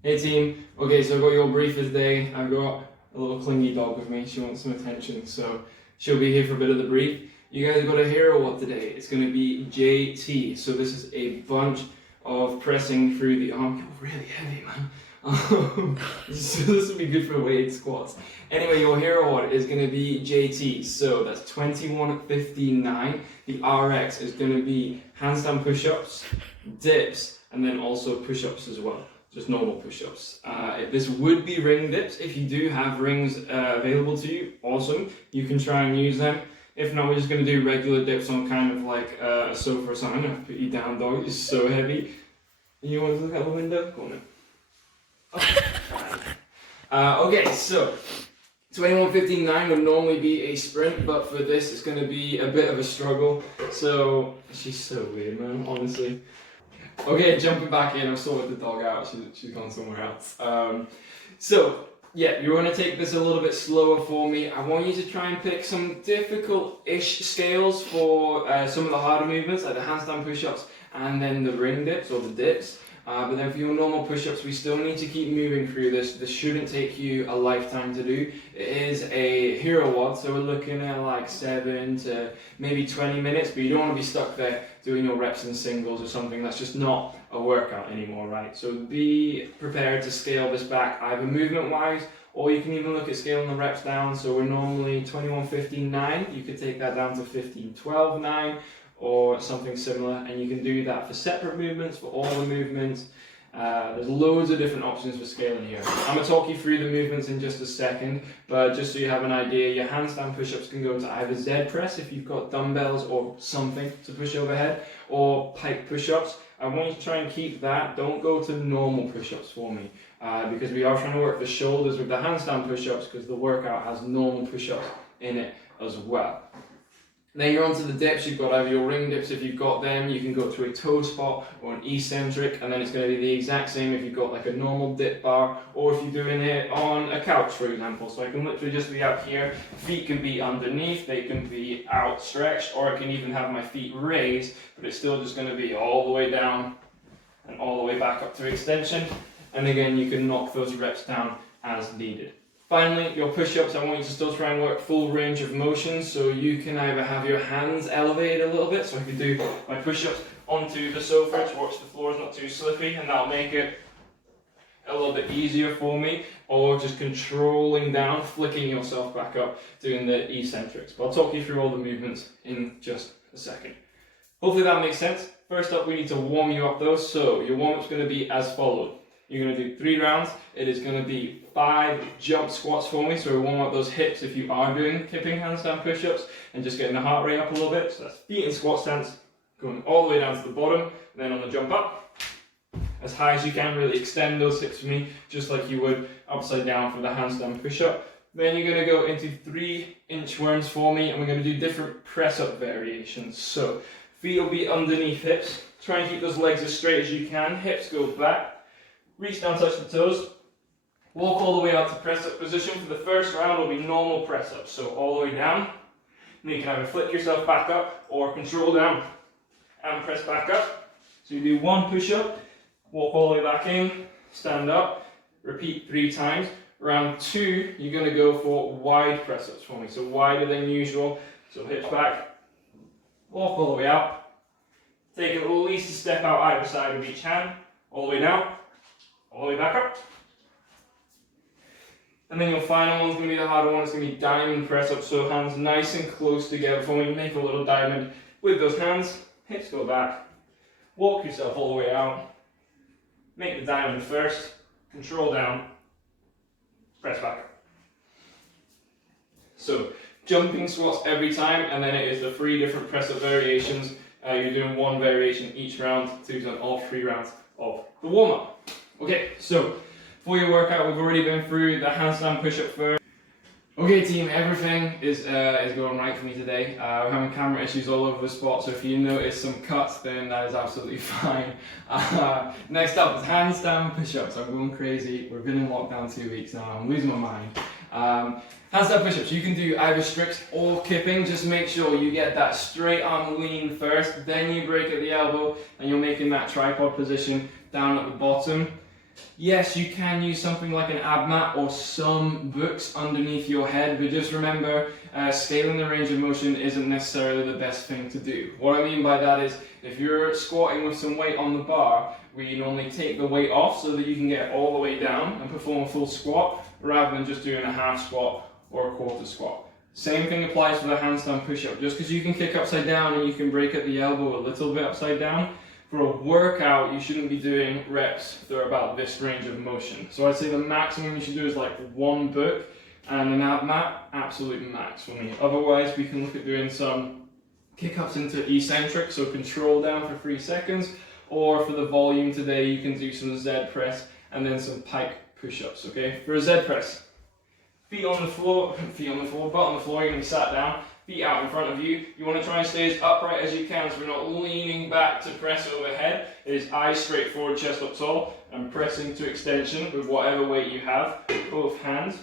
Hey team, okay, so I've got your brief for today. I've got a little clingy dog with me. She wants some attention, so she'll be here for a bit of the brief. You guys have got a hero what today. It's going to be JT. So this is a bunch of pressing through the arm. You're really heavy, man. So this will be good for weighted squats. Anyway, your hero what is going to be JT. So that's 2159. The RX is going to be handstand push-ups, dips, and then also push-ups as well. Just normal push-ups. This would be ring dips. If you do have rings available to you, awesome. You can try and use them. If not, we're just going to do regular dips on kind of like a sofa or something. I'm going to put you down, dog. It's so heavy. You want to look out the window? Go on then. Okay, so 21:59 would normally be a sprint, but for this it's going to be a bit of a struggle. So, she's so weird, man, honestly. Okay, jumping back in, I've sorted the dog out, she's gone somewhere else. So, yeah, you're going to take this a little bit slower for me. I want you to try and pick some difficult-ish scales for some of the harder movements, like the handstand push-ups and then the ring dips or the dips. But then for your normal push-ups, we still need to keep moving through this. This shouldn't take you a lifetime to do. It is a hero WOD, so we're looking at like 7 to maybe 20 minutes, but you don't want to be stuck there doing your reps and singles or something. That's just not a workout anymore, right? So be prepared to scale this back either movement-wise, or you can even look at scaling the reps down. So we're normally 21:59. You could take that down to 15:12:9. Or something similar, and you can do that for separate movements, for all the movements. There's loads of different options for scaling here. I'm going to talk you through the movements in just a second, but just so you have an idea, your handstand push-ups can go to either Z press if you've got dumbbells or something to push overhead, or pike push-ups. I want you to try and keep that. Don't go to normal push-ups for me, because we are trying to work the shoulders with the handstand push-ups, because the workout has normal push-ups in it as well. Then you're onto the dips. You've got either your ring dips if you've got them, you can go to a toe spot or an eccentric, and then it's going to be the exact same if you've got like a normal dip bar, or if you're doing it on a couch, for example. So I can literally just be out here, feet can be underneath, they can be outstretched, or I can even have my feet raised, but it's still just going to be all the way down and all the way back up to extension. And again, you can knock those reps down as needed. Finally, your push-ups, I want you to still try and work full range of motion, so you can either have your hands elevated a little bit, so I can do my push-ups onto the sofa to watch the floor is not too slippy, and that'll make it a little bit easier for me, or just controlling down, flicking yourself back up, doing the eccentrics. But I'll talk you through all the movements in just a second. Hopefully that makes sense. First up, we need to warm you up though, so your warm-up's going to be as followed. You're going to do 3 rounds. It is going to be 5 jump squats for me, so we warm up those hips if you are doing kipping handstand push-ups, and just getting the heart rate up a little bit. So that's feet in squat stance, going all the way down to the bottom, and then on the jump up, as high as you can, really extend those hips for me, just like you would upside down for the handstand push-up. Then you're going to go into 3 inchworms for me, and we're going to do different press-up variations. So feet will be underneath hips. Try and keep those legs as straight as you can. Hips go back. Reach down, touch the toes, walk all the way out to press-up position. For the first round will be normal press-ups, so all the way down. And you can either flick yourself back up or control down and press back up. So you do 1 push-up, walk all the way back in, stand up, repeat 3 times. Round 2, you're going to go for wide press-ups for me, so wider than usual. So hips back, walk all the way out, take at least a step out either side of each hand, all the way down. All the way back up. And then your final one's going to be the harder one. It's going to be diamond press up. So hands nice and close together for me. Make a little diamond with those hands. Hips go back. Walk yourself all the way out. Make the diamond first. Control down. Press back up. So jumping squats every time, and then it is the 3 different press up variations. You're doing 1 variation each round to do all 3 rounds of the warm up. Okay, so for your workout, we've already been through the handstand push-up first. Okay team, everything is going right for me today. We're having camera issues all over the spot, so if you notice some cuts, then that is absolutely fine. Next up is handstand push-ups. I'm going crazy. We've been in lockdown 2 weeks now. I'm losing my mind. Handstand push-ups, you can do either strict or kipping. Just make sure you get that straight arm lean first, then you break at the elbow, and you're making that tripod position down at the bottom. Yes, you can use something like an ab mat or some books underneath your head, but just remember, scaling the range of motion isn't necessarily the best thing to do. What I mean by that is, if you're squatting with some weight on the bar, we normally take the weight off so that you can get all the way down and perform a full squat, rather than just doing a half squat or a quarter squat. Same thing applies for the handstand push-up. Just because you can kick upside down and you can break at the elbow a little bit upside down, for a workout, you shouldn't be doing reps that are about this range of motion. So I'd say the maximum you should do is like one book and an ab mat, absolute max for me. Otherwise, we can look at doing some kick-ups into eccentric, so control down for 3 seconds, or for the volume today, you can do some Z press and then some pike push-ups, okay? For a Z press, feet on the floor, butt on the floor, you're gonna be sat down. Feet out in front of you. You want to try and stay as upright as you can, so we're not leaning back to press overhead. It is eyes straight forward, chest up tall, and pressing to extension with whatever weight you have. Both hands.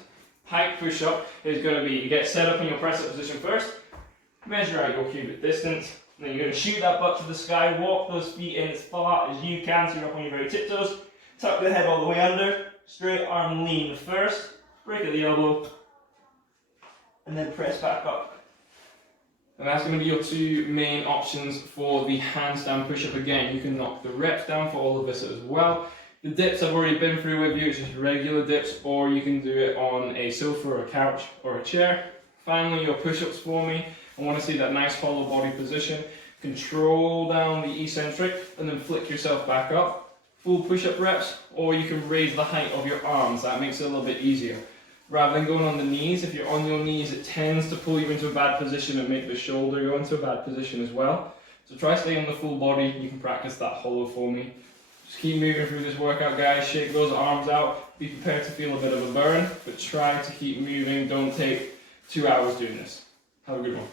Pike push-up is going to be, you get set up in your press-up position first, measure out your cubic distance, and then you're going to shoot that butt to the sky, walk those feet in as far as you can, so you're up on your very tiptoes, tuck the head all the way under, straight arm lean first, break at the elbow, and then press back up. And that's going to be your two main options for the handstand push-up. Again, you can knock the reps down for all of this as well. The dips I've already been through with you, it's just regular dips, or you can do it on a sofa or a couch or a chair. Finally, your push-ups for me. I want to see that nice hollow body position. Control down the eccentric and then flick yourself back up. Full push-up reps, or you can raise the height of your arms. That makes it a little bit easier. Rather than going on the knees, if you're on your knees, it tends to pull you into a bad position and make the shoulder go into a bad position as well. So try staying on the full body. You can practice that hollow for me. Just keep moving through this workout, guys. Shake those arms out. Be prepared to feel a bit of a burn, but try to keep moving. Don't take 2 hours doing this. Have a good one.